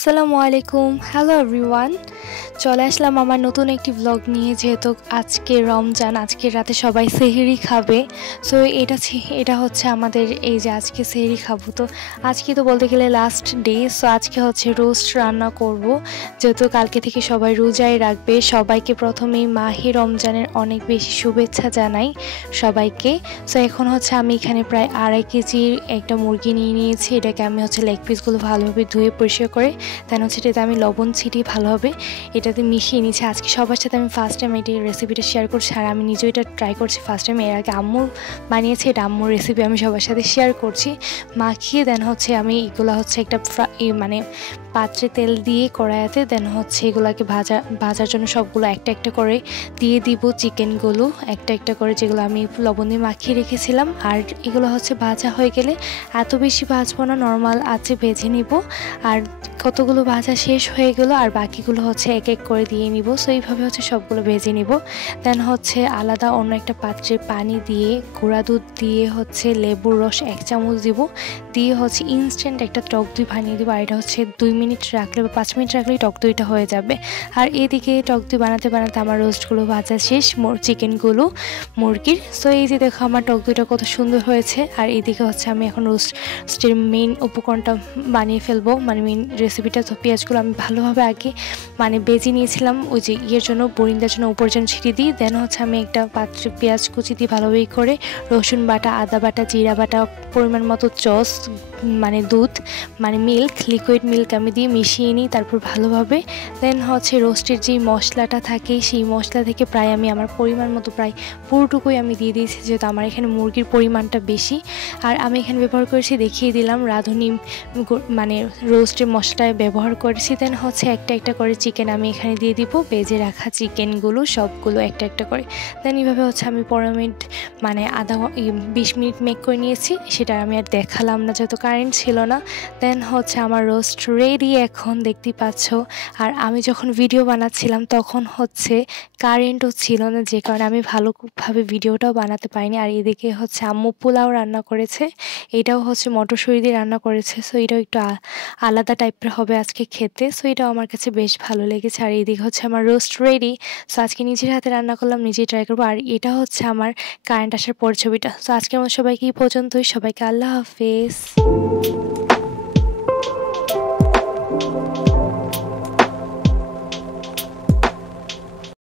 আসসালামু আলাইকুম। Hello everyone, চলে আসলাম আমার নতুন একটি ব্লগ নিয়ে। যেহেতু আজকে রমজান, আজকে রাতে সবাই সেহরি খাবে। সো এটা হচ্ছে আমাদের এই যে আজকে সেহরি খাবো। তো আজকে তো বলতে গেলে লাস্ট ডে। সো আজকে হচ্ছে রোস্ট রান্না করব, যেহেতু কালকে থেকে সবাই রোজাই রাখবে। সবাইকে প্রথমেই মাহে রমজানের অনেক বেশি শুভেচ্ছা জানাই সবাইকে। সো এখন হচ্ছে আমি এখানে প্রায় 2.5 কেজির একটা মুরগি নিয়ে নিয়েছি। এটাকে আমি হচ্ছে লেগ পিসগুলো ভালোভাবে ধুয়ে পরিষ্কার করে দেন হচ্ছে এটাতে আমি লবণ ছিটিয়ে ভালোভাবে এটাতে মিশিয়ে নিচ্ছি। আজকে সবার সাথে আমি ফার্স্ট টাইম এই রেসিপিটা শেয়ার করছি, আর আমি নিজেও এটা ট্রাই করছি ফার্স্ট টাইম। এর আগে আম্মু বানিয়েছে, এটা আম্মুর রেসিপি আমি সবার সাথে শেয়ার করছি। মাখিয়ে দেন হচ্ছে আমি এগুলো হচ্ছে একটা মানে পাত্রে তেল দিয়ে কড়াইতে দেন হচ্ছে এগুলোকে ভাজার জন্য সবগুলো একটা একটা করে দিয়ে দিব। চিকেনগুলো একটা একটা করে যেগুলো আমি লবণ দিয়ে মাখিয়ে রেখেছিলাম। আর এগুলো হচ্ছে ভাজা হয়ে গেলে এত বেশি ভাজবো না, নর্মাল আছে ভেজে নিব। আর কতগুলো ভাজা শেষ হয়ে গেলো আর বাকিগুলো হচ্ছে এক এক করে দিয়ে নিব। সো এইভাবে হচ্ছে সবগুলো ভেজে নিব। দেন হচ্ছে আলাদা অন্য একটা পাত্রে পানি দিয়ে গুঁড়া দুধ দিয়ে হচ্ছে লেবুর রস 1 চামচ দিব, দিয়ে হচ্ছে ইনস্ট্যান্ট একটা টক দই বানিয়ে দেবো। আর এটা হচ্ছে 2 মিনিট রাখলে বা 5 মিনিট রাখলেই টক দইটা হয়ে যাবে। আর এদিকে টক দই বানাতে বানাতে আমার রোস্টগুলো ভাজা শেষ, চিকেনগুলো মুরগির। সো এই যে দেখো আমার টক দইটা কত সুন্দর হয়েছে। আর এইদিকে হচ্ছে আমি এখন রোস্টের মেইন উপকরণটা বানিয়ে ফেলবো, মানে মেইন রেসিপিটা। তো পেঁয়াজগুলো আমি ভালোভাবে আগে মানে বেজে নিয়েছিলাম ওই যে জন্য বরিন্দার জন্য উপর যেন ছিটিয়ে দিই। দেন হচ্ছে আমি একটা পাত্রে পেঁয়াজ কুচি দিয়ে ভালোভাবে করে রসুন বাটা, আদা বাটা, জিরা বাটা, পরিমাণ মতো মানে দুধ মানে মিল্ক, লিকুইড মিল্ক আমি দিয়ে মিশিয়ে নিই। তারপর ভালোভাবে দেন হচ্ছে রোস্টের যেই মশলাটা থাকে সেই মশলা থেকে প্রায় আমি আমার পরিমাণ মতো প্রায় পুরোটুকুই আমি দিয়ে দিয়েছি, যেহেতু আমার এখানে মুরগির পরিমাণটা বেশি। আর আমি এখানে ব্যবহার করেছি, দেখিয়ে দিলাম, রাঁধুনি মানে রোস্টের মশলায় ব্যবহার করেছি। দেন হচ্ছে একটা একটা করে চিকেন আমি এখানে দিয়ে দিব, বেজে রাখা চিকেনগুলো সবগুলো একটা একটা করে। দেন এইভাবে হচ্ছে আমি 15 মিনিট মানে 20 মিনিট মেক করে নিয়েছি। সেটা আমি আর দেখালাম না যেহেতু কারেন্ট ছিল না। দেন হচ্ছে আমার রোস্ট রেডি এখন দেখতেই পাচ্ছ। আর আমি যখন ভিডিও বানাচ্ছিলাম তখন হচ্ছে কারেন্টও ছিল না, যে কারণে আমি ভালোভাবে ভিডিওটাও বানাতে পারিনি। আর এদিকে হচ্ছে আম্মু পোলাও রান্না করেছে, এটাও হচ্ছে মটরশুঁটি দিয়ে রান্না করেছে। সো এটাও একটু আলাদা টাইপের হবে আজকে খেতে। সো এটাও আমার কাছে বেশ ভালো লেগেছে। আর এইদিকে হচ্ছে আমার রোস্ট রেডি। সো আজকে নিজের হাতে রান্না করলাম, নিজেই ট্রাই করবো। আর এটা হচ্ছে আমার কারেন্ট আসার পর ছবিটা। সো আজকে আমার সবাইকে এই পর্যন্তই। সবাইকে আল্লাহ হাফেজ।